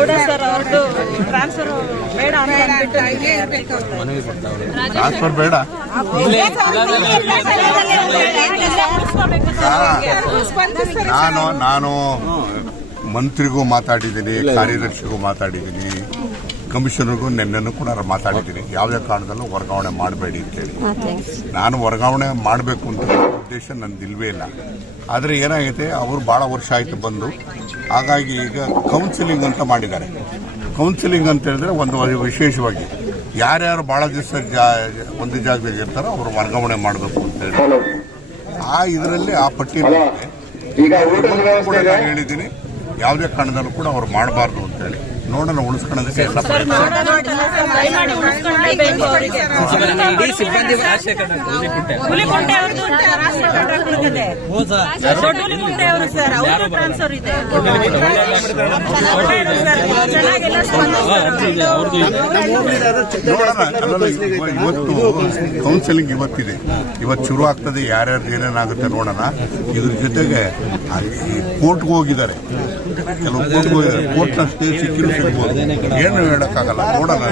Gowda sir ಅವ್ರದ್ದು transfer ಬೇಡ transfer ಬೇಡ. ನಾನು ಮಂತ್ರಿಗೂ ಮಾತಾಡಿದ್ದೀನಿ, ಕಾರ್ಯದರ್ಶಿಗೂ ಮಾತಾಡಿದ್ದೀನಿ, ಕಮಿಷನರ್ಗೂ ನಿನ್ನೆನೂ ಕೂಡ ಮಾತಾಡಿದ್ದೀನಿ. ಯಾವುದೇ ಕಾರಣದಲ್ಲೂ ವರ್ಗಾವಣೆ ಮಾಡಬೇಡಿ ಅಂತೇಳಿ. ನಾನು ವರ್ಗಾವಣೆ ಮಾಡಬೇಕು ಅಂತ ಉದ್ದೇಶ ನಂದಿಲ್ವೇ ಇಲ್ಲ. ಆದರೆ ಏನಾಗಿದೆ, ಅವರು ಭಾಳ ವರ್ಷ ಆಯಿತು ಬಂದು, ಹಾಗಾಗಿ ಈಗ ಕೌನ್ಸಿಲಿಂಗ್ ಅಂತ ಮಾಡಿದ್ದಾರೆ. ಕೌನ್ಸಿಲಿಂಗ್ ಅಂತ ಹೇಳಿದ್ರೆ ಒಂದು ವಿಶೇಷವಾಗಿ ಯಾರ್ಯಾರು ಭಾಳ ದಿವಸ ಒಂದು ಜಾಗದಲ್ಲಿ ಇರ್ತಾರೋ ಅವರು ವರ್ಗಾವಣೆ ಮಾಡಬೇಕು ಅಂತೇಳಿ ಇದರಲ್ಲಿ ಆ ಪಟ್ಟಿ ಕೂಡ ನಾನು ಹೇಳಿದ್ದೀನಿ. ಯಾವುದೇ ಕಾರಣದಲ್ಲೂ ಕೂಡ ಅವ್ರು ಮಾಡಬಾರ್ದು ಅಂತೇಳಿ. ನೋಡೋಣ, ಉಳಿಸ್ಕೊಳ್ಳೋದಕ್ಕೆ ಎಲ್ಲ ಪ್ರಯತ್ನ. ಇವತ್ತು ಕೌನ್ಸಿಲಿಂಗ್ ಇವತ್ತಿದೆ, ಇವತ್ತು ಶುರು ಆಗ್ತದೆ. ಯಾರ್ಯಾರು ಏನೇನಾಗುತ್ತೆ ನೋಡೋಣ. ಇದ್ರ ಜೊತೆಗೆ ಕೋರ್ಟ್ಗೆ ಹೋಗಿದ್ದಾರೆ, ಕೆಲವು ಕೋರ್ಟ್ಗೆ ಹೋಗಿದ್ದಾರೆ. ಕೋರ್ಟ್ನ ಸ್ಟೇ ಸಿಕ್ಕಿರೋ ಸಿಗ್ಬೋದು, ಏನು ಹೇಳಕ್ಕಾಗಲ್ಲ. ನೋಡೋಣ.